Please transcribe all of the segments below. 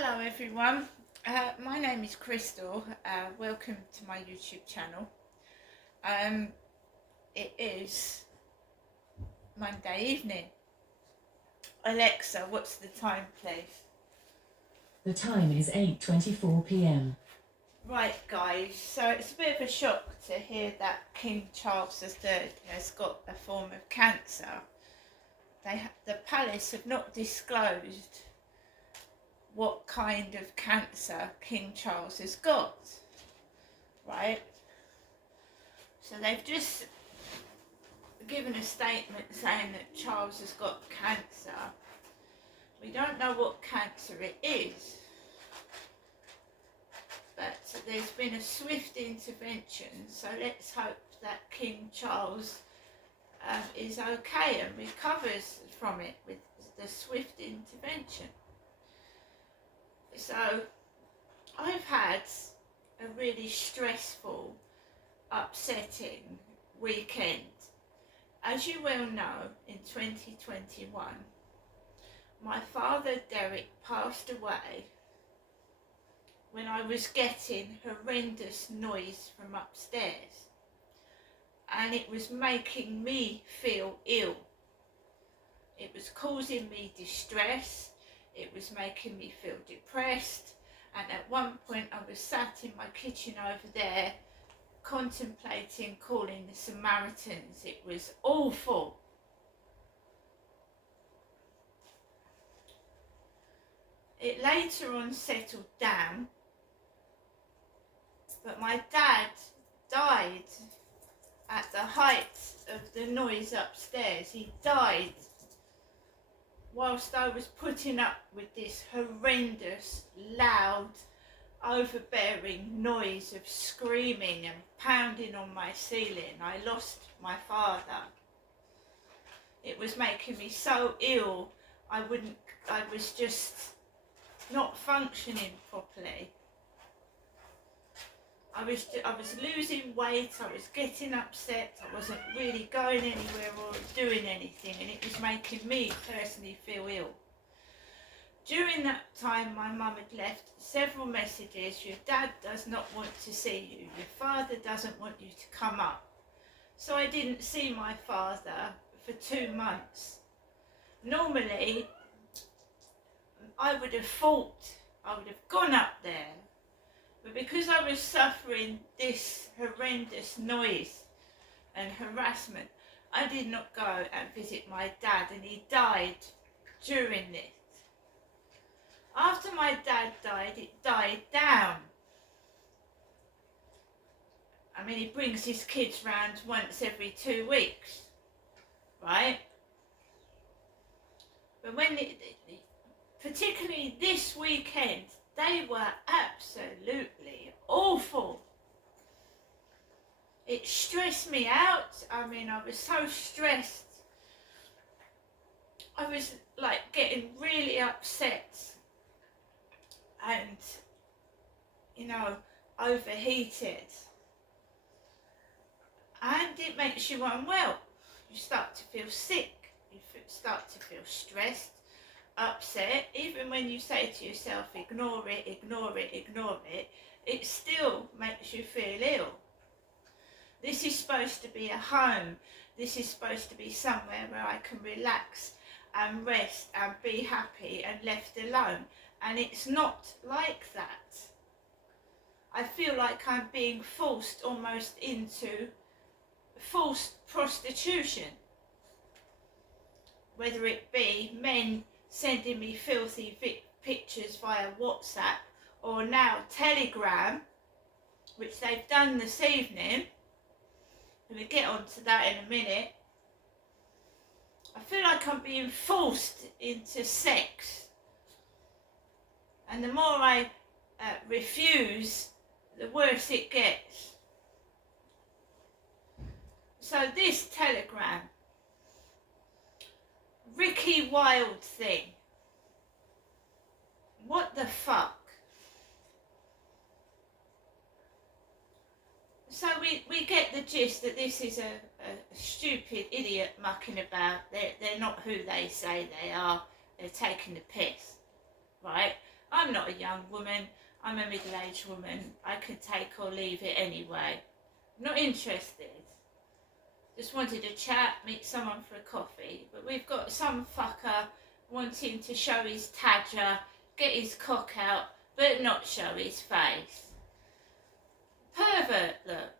Hello everyone, my name is Crystal. Welcome to my YouTube channel. It is Monday evening. Alexa, what's the time please? The time is 8:24 p.m. Right guys, so it's a bit of a shock to hear that King Charles III has got a form of cancer. The palace have not disclosed what kind of cancer King Charles has got, right? So they've just given a statement saying that Charles has got cancer. We don't know what cancer it is, but there's been a swift intervention, so let's hope that King Charles is okay and recovers from it with the swift intervention. So I've had a really stressful, upsetting weekend. As you well know, in 2021, my father Derek passed away when I was getting horrendous noise from upstairs, and it was making me feel ill. It was causing me distress. It was making me feel depressed, and at one point I was sat in my kitchen over there contemplating calling the Samaritans. It was awful. It later on settled down, but my dad died at the height of the noise upstairs. He died whilst I was putting up with this horrendous, loud, overbearing noise of screaming and pounding on my ceiling. I lost my father. It was making me so ill, I was just not functioning properly. I was losing weight, I was getting upset, I wasn't really going anywhere or doing anything, and it was making me personally feel ill. During that time, my mum had left several messages. Your dad does not want to see you. Your father doesn't want you to come up. So I didn't see my father for 2 months. Normally, I would have gone up there. But because I was suffering this horrendous noise and harassment, I did not go and visit my dad, and he died during this. After my dad died, it died down. I mean, he brings his kids round once every 2 weeks, right? But particularly this weekend, they were absolutely awful. It stressed me out. I mean, I was so stressed. I was like getting really upset and, overheated. And it makes you unwell. You start to feel sick. You start to feel stressed, upset. Even when you say to yourself, ignore it, ignore it, ignore it, it still makes you feel ill. This is supposed to be a home. This is supposed to be somewhere where I can relax and rest and be happy and left alone. And it's not like that. I feel like I'm being forced almost into forced prostitution. Whether it be men sending me filthy pictures via WhatsApp, or now Telegram, which they've done this evening. I'm going to get onto that in a minute. I feel like I'm being forced into sex. And the more I refuse, the worse it gets. So this Telegram, Ricky Wilde thing, what the fuck? So we get the gist that this is a stupid idiot mucking about. They're not who they say they are. They're taking the piss, right? I'm not a young woman, I'm a middle-aged woman. I can take or leave it anyway. Not interested. Just wanted to chat, meet someone for a coffee. But we've got some fucker wanting to show his tadger, get his cock out, but not show his face. Pervert, look.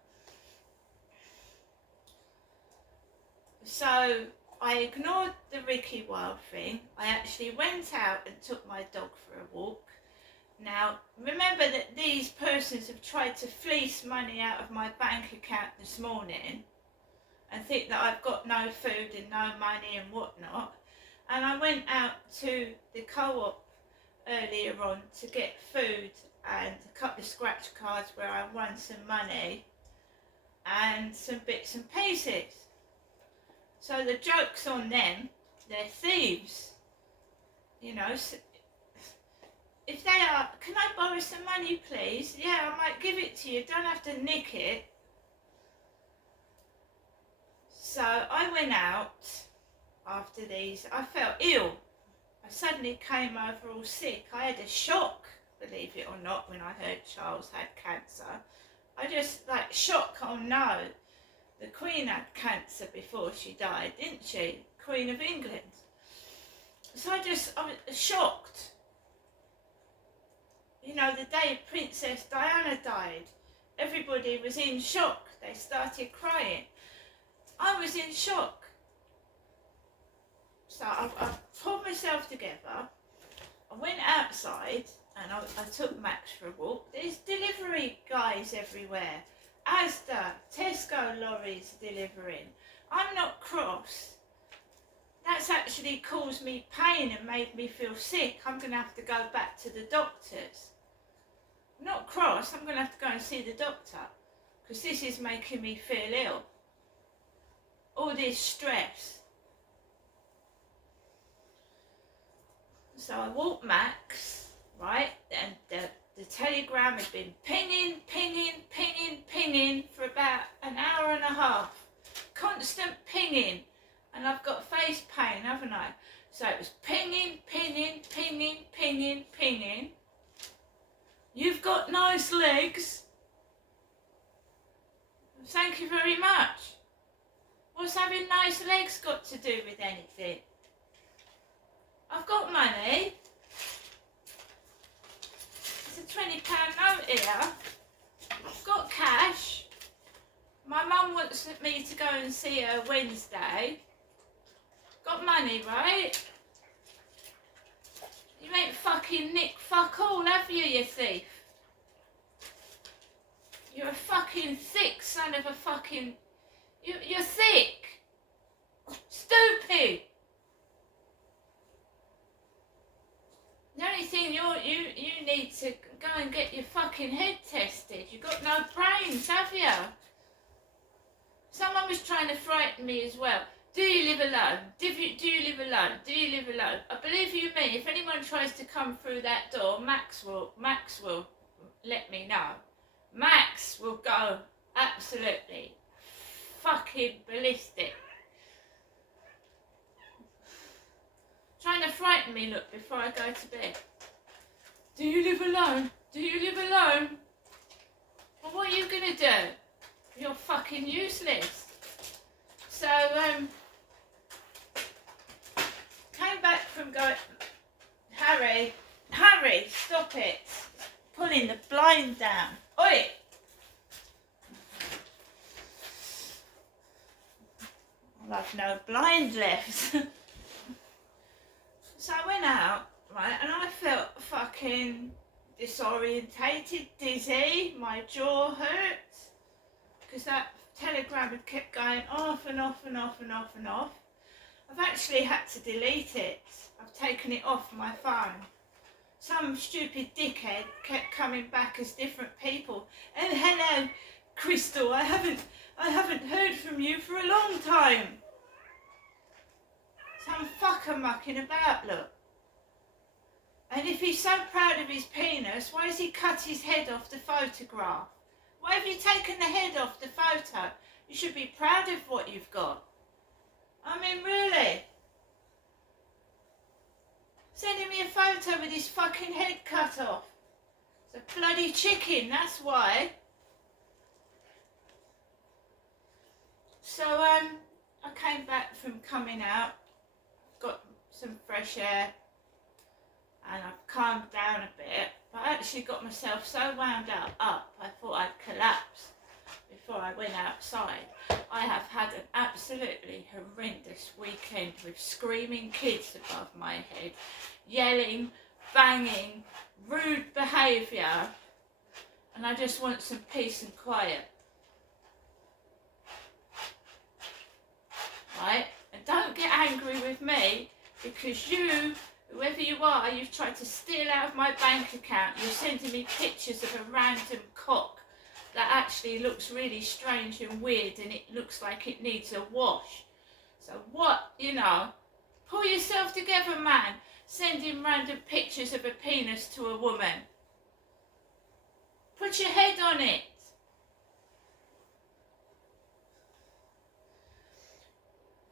So I ignored the Ricky Wilde thing. I actually went out and took my dog for a walk. Now, remember that these persons have tried to fleece money out of my bank account this morning and think that I've got no food and no money and whatnot. And I went out to the co-op earlier on to get food and a couple of scratch cards where I won some money and some bits and pieces. So the joke's on them, they're thieves. You know, if they are, can I borrow some money please? Yeah, I might give it to you, don't have to nick it. So I went out after these, I felt ill. I suddenly came over all sick. I had a shock, believe it or not, when I heard Charles had cancer. I just like shock, oh no. The Queen had cancer before she died, didn't she? Queen of England. So I was shocked. You know, the day Princess Diana died, everybody was in shock. They started crying. I was in shock. So I pulled myself together. I went outside and I took Max for a walk. There's delivery guys everywhere. Asda, Tesco lorries delivering. I'm not cross. That's actually caused me pain and made me feel sick. I'm going to have to go back to the doctors. I'm not cross, I'm going to have to go and see the doctor because this is making me feel ill. All this stress. So I walked Max, right, and the telegram had been pinging for about an hour and a half. Constant pinging. And I've got face pain, haven't I? So it was pinging. You've got nice legs. Thank you very much. What's having nice legs got to do with anything? I've got money. It's a £20 note here. I've got cash. My mum wants me to go and see her Wednesday. Got money, right? You ain't fucking nicked fuck all, have you, you thief? You're a fucking thick son of a fucking... You're thick. Stupid. The only thing you need to go and get your fucking head tested. You've got no brains, have you? Someone was trying to frighten me as well. Do you live alone? Do you live alone? Do you live alone? I believe you me. If anyone tries to come through that door, Max will let me know. Max will go absolutely fucking ballistic. Trying to frighten me, look, before I go to bed. Do you live alone? Do you live alone? Well, what are you gonna do? You're fucking useless. So, came back from going, Harry, stop it. Pulling the blind down. Oi! I'll have no blind left. So I went out, right, and I felt fucking disorientated, dizzy, my jaw hurt, because that telegram had kept going off and off. I've actually had to delete it. I've taken it off my phone. Some stupid dickhead kept coming back as different people. Oh, hello, Crystal, I haven't heard from you for a long time. Some fucker mucking about, look. And if he's so proud of his penis, why has he cut his head off the photograph? Why have you taken the head off the photo? You should be proud of what you've got. I mean, really? Sending me a photo photo with his fucking head cut off. It's a bloody chicken, that's why. So I came back from coming out, got some fresh air, and I've calmed down a bit. But I actually got myself so wound up, I thought I'd collapse before I went outside. I have had an absolutely horrendous weekend with screaming kids above my head, yelling, banging, rude behaviour, and I just want some peace and quiet. Right? And don't get angry with me because you, whoever you are, you've tried to steal out of my bank account. You're sending me pictures of a random cock that actually looks really strange and weird and it looks like it needs a wash. So what, you know, pull yourself together, man. Sending random pictures of a penis to a woman. Put your head on it.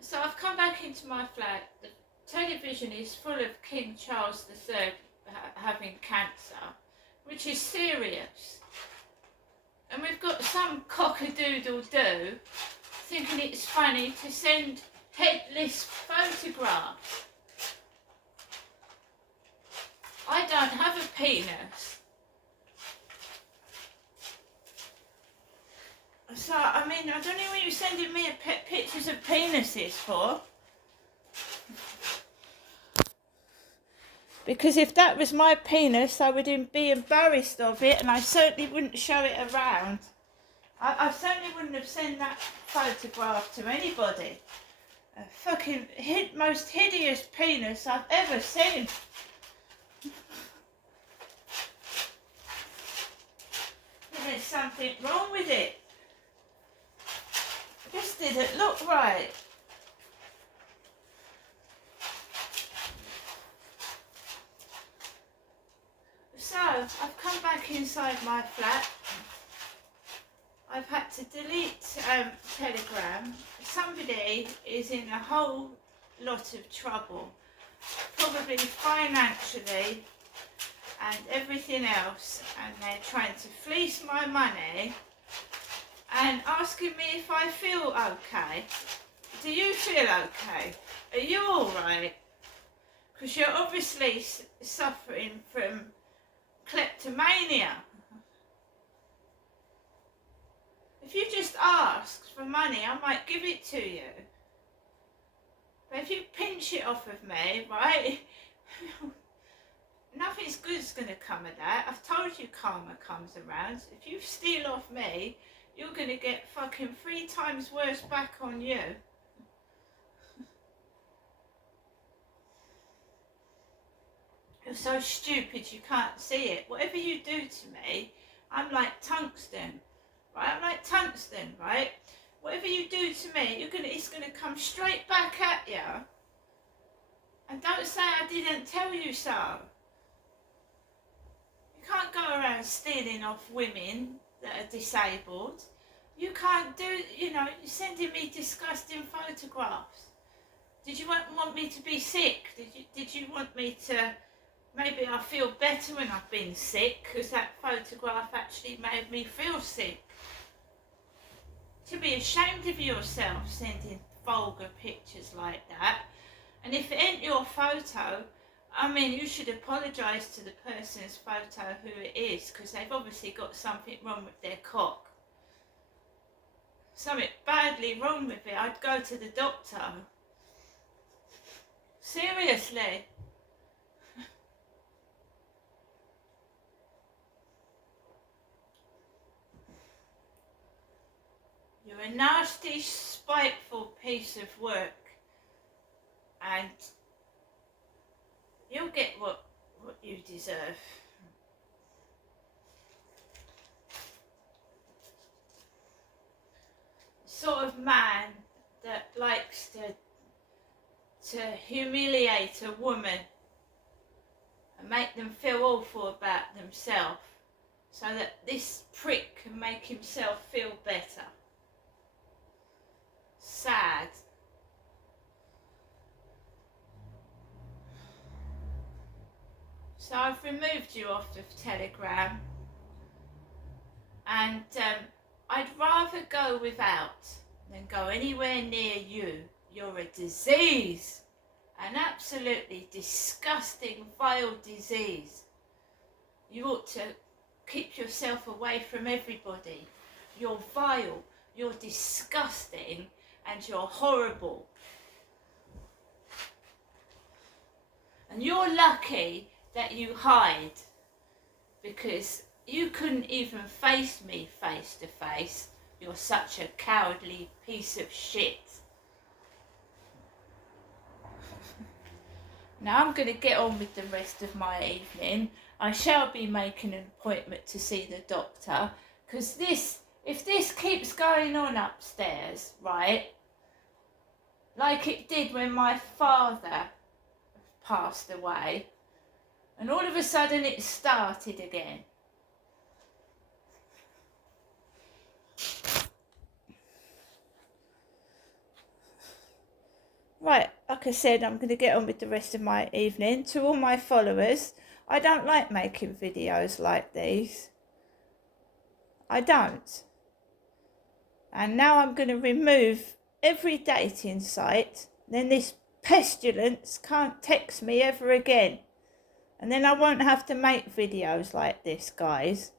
So I've come back into my flat. The television is full of King Charles III having cancer, which is serious. And we've got some cock-a-doodle-doo thinking it's funny to send headless photographs. I don't have a penis. So, I mean, I don't know what you're sending me pictures of penises for. Because if that was my penis, I would be embarrassed of it and I certainly wouldn't show it around. I certainly wouldn't have sent that photograph to anybody. A fucking most hideous penis I've ever seen. There's something wrong with it. This didn't look right. So, I've come back inside my flat. I've had to delete Telegram. Somebody is in a whole lot of trouble, probably financially and everything else, and they're trying to fleece my money and asking me if I feel okay. Do you feel okay? Are you alright? Because you're obviously suffering from kleptomania. If you just asked for money, I might give it to you. But if you pinch it off of me, right, nothing's good's going to come of that. I've told you karma comes around. If you steal off me, you're going to get fucking 3 times worse back on you. You're so stupid you can't see it. Whatever you do to me, I'm like tungsten. Right? I'm like tungsten, right? Whatever you do to me, it's gonna come straight back at you. And don't say I didn't tell you so. You can't go around stealing off women that are disabled. You can't do, you know, you're sending me disgusting photographs. Did you want me to be sick? Did you want me to, maybe I feel better when I've been sick, because that photograph actually made me feel sick. To be ashamed of yourself sending vulgar pictures like that. And if it ain't your photo, I mean, you should apologise to the person's photo who it is, because they've obviously got something wrong with their cock. Something badly wrong with it. I'd go to the doctor. Seriously. You're a nasty, spiteful piece of work, and you'll get what you deserve. Sort of man that likes to humiliate a woman and make them feel awful about themselves, so that this prick can make himself feel better. Sad. So I've removed you off of Telegram, and I'd rather go without than go anywhere near you. You're a disease, an absolutely disgusting, vile disease. You ought to keep yourself away from everybody. You're vile, you're disgusting, and you're horrible. And you're lucky that you hide, because you couldn't even face me face to face. You're such a cowardly piece of shit. Now I'm going to get on with the rest of my evening. I shall be making an appointment to see the doctor, because if this keeps going on upstairs, right, like it did when my father passed away, and all of a sudden it started again. Right, like I said, I'm going to get on with the rest of my evening. To all my followers, I don't like making videos like these. I don't. And now I'm going to remove every dating site. Then this pestilence can't text me ever again. And then I won't have to make videos like this, guys.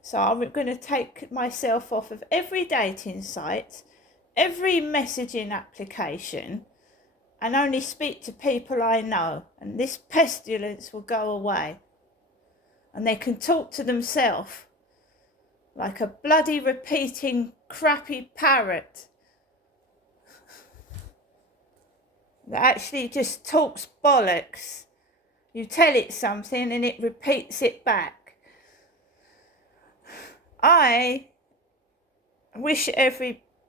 So I'm going to take myself off of every dating site, every messaging application, and only speak to people I know. And this pestilence will go away. And they can talk to themselves like a bloody repeating crappy parrot that actually just talks bollocks. You tell it something and it repeats it back. I wish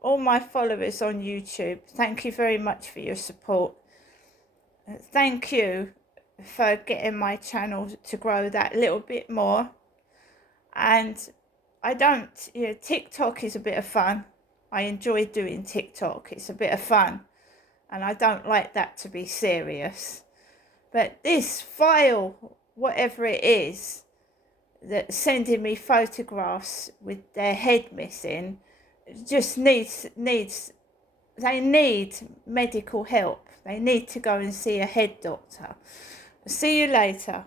all my followers on YouTube, thank you very much for your support. Thank you for getting my channel to grow that little bit more. And TikTok is a bit of fun. I enjoy doing TikTok. It's a bit of fun. And I don't like that to be serious. But this file, whatever it is, that's sending me photographs with their head missing, just they need medical help. They need to go and see a head doctor. See you later.